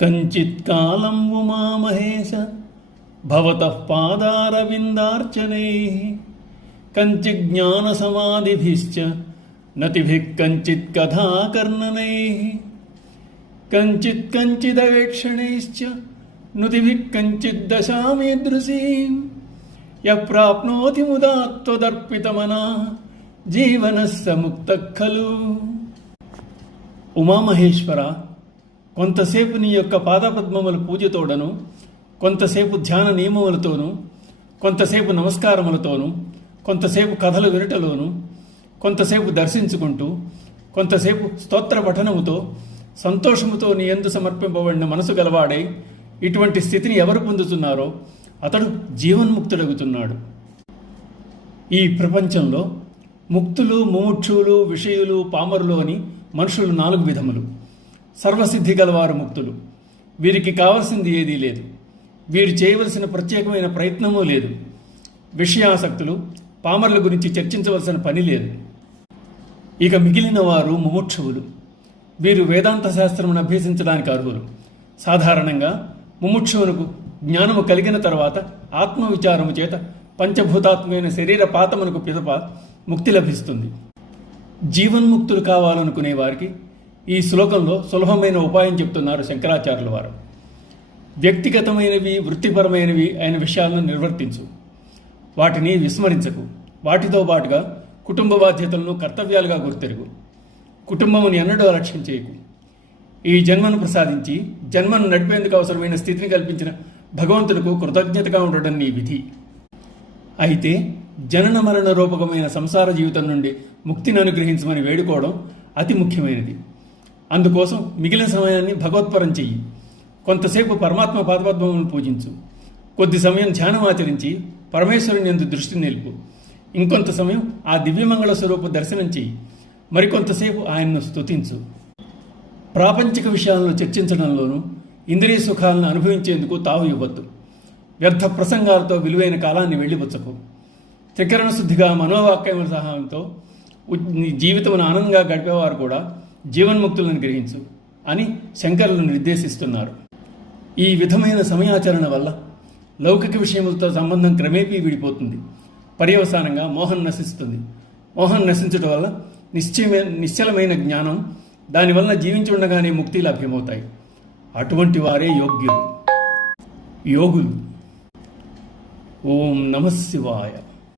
కంచిత్కాలం ఉమామహేశ భవతః పాదారవిందార్చనైః కంచిజ్ఞానసమాధిభిశ్చ నతిభిః కంచిత్ కథాకర్ణనైః కంచిదవేక్షణైశ్చ నుతిభిః కంచిద్దశామీదృశీం యః ప్రాప్నోతి ముదా త్వదర్పితమనః జీవనస్య ముక్తః ఖలు. ఉమామహేశ్వర, కొంతసేపు నీ యొక్క పాదపద్మముల పూజతోడను, కొంతసేపు ధ్యాన నియమములతోనూ, కొంతసేపు నమస్కారములతోనూ, కొంతసేపు కథలు వినటలోను, కొంతసేపు దర్శించుకుంటూ, కొంతసేపు స్తోత్ర పఠనముతో సంతోషముతో నీ యందు సమర్పింపబడిన మనసు గలవాడై ఇటువంటి స్థితిని ఎవరు పొందుతున్నారో అతడు జీవన్ముక్తుడగుతున్నాడు. ఈ ప్రపంచంలో ముక్తులు, ముముక్షువులు, విషయులు, పామరులు అని మనుషులు 4 విధములు. సర్వసిద్ధి గలవారు ముక్తులు. వీరికి కావలసింది ఏదీ లేదు. వీరు చేయవలసిన ప్రత్యేకమైన ప్రయత్నమూ లేదు. విషయాసక్తులు, పామరుల గురించి చర్చించవలసిన పని లేదు. ఇక మిగిలిన వారు ముముక్షువులు. వీరు వేదాంత శాస్త్రమును అభ్యసించడానికి అర్హులు. సాధారణంగా ముముక్షువునకు జ్ఞానము కలిగిన తర్వాత ఆత్మవిచారము చేత పంచభూతాత్మకమైన శరీర పాతమునకు పిదప ముక్తి లభిస్తుంది. జీవన్ముక్తులు కావాలనుకునే వారికి ఈ శ్లోకంలో సులభమైన ఉపాయం చెప్తున్నారు శంకరాచార్యుల వారు. వ్యక్తిగతమైనవి, వృత్తిపరమైనవి అయిన విషయాలను నిర్వర్తించు. వాటిని విస్మరించకు. వాటితో పాటుగా కుటుంబ బాధ్యతలను కర్తవ్యాలుగా గుర్తెరుగు. కుటుంబముని ఎన్నడూ అలక్ష్యం చేయకు. ఈ జన్మను ప్రసాదించి జన్మను నడిపేందుకు అవసరమైన స్థితిని కల్పించిన భగవంతుడికి కృతజ్ఞతగా ఉండడం నీ విధి. అయితే జనన మరణ రూపకమైన సంసార జీవితం నుండి ముక్తిని అనుగ్రహించమని వేడుకోవడం అతి ముఖ్యమైనది. అందుకోసం మిగిలిన సమయాన్ని భగవత్పరం చెయ్యి. కొంతసేపు పరమాత్మ పాదపద్మములను పూజించు. కొద్ది సమయం ధ్యానం ఆచరించి పరమేశ్వరుని యందు దృష్టి నిలుపు. ఇంకొంత సమయం ఆ దివ్యమంగళ స్వరూప దర్శనం చెయ్యి. మరికొంతసేపు ఆయన్ను స్తుతించు. ప్రాపంచిక విషయాలను చర్చించడంలోనూ, ఇంద్రియ సుఖాలను అనుభవించేందుకు తావు ఇవ్వద్దు. వ్యర్థ ప్రసంగాలతో విలువైన కాలాన్ని వెళ్ళిపుచ్చకు. త్రికరణ శుద్ధిగా మనోవాక్యముల సహాయంతో జీవితమును ఆనందంగా గడిపేవారు కూడా జీవన్ముక్తులను గ్రహించు అని శంకరులు నిర్దేశిస్తున్నారు. ఈ విధమైన సమయాచరణ వల్ల లౌకిక విషయములతో సంబంధం క్రమేపీ విడిపోతుంది. పర్యవసానంగా మోహం నశిస్తుంది. మోహం నశించడం వల్ల నిశ్చలమైన జ్ఞానం, దానివల్ల జీవించి ఉండగానే ముక్తి లభ్యమవుతాయి. అటువంటి వారే యోగులు. ఓం నమః శివాయ.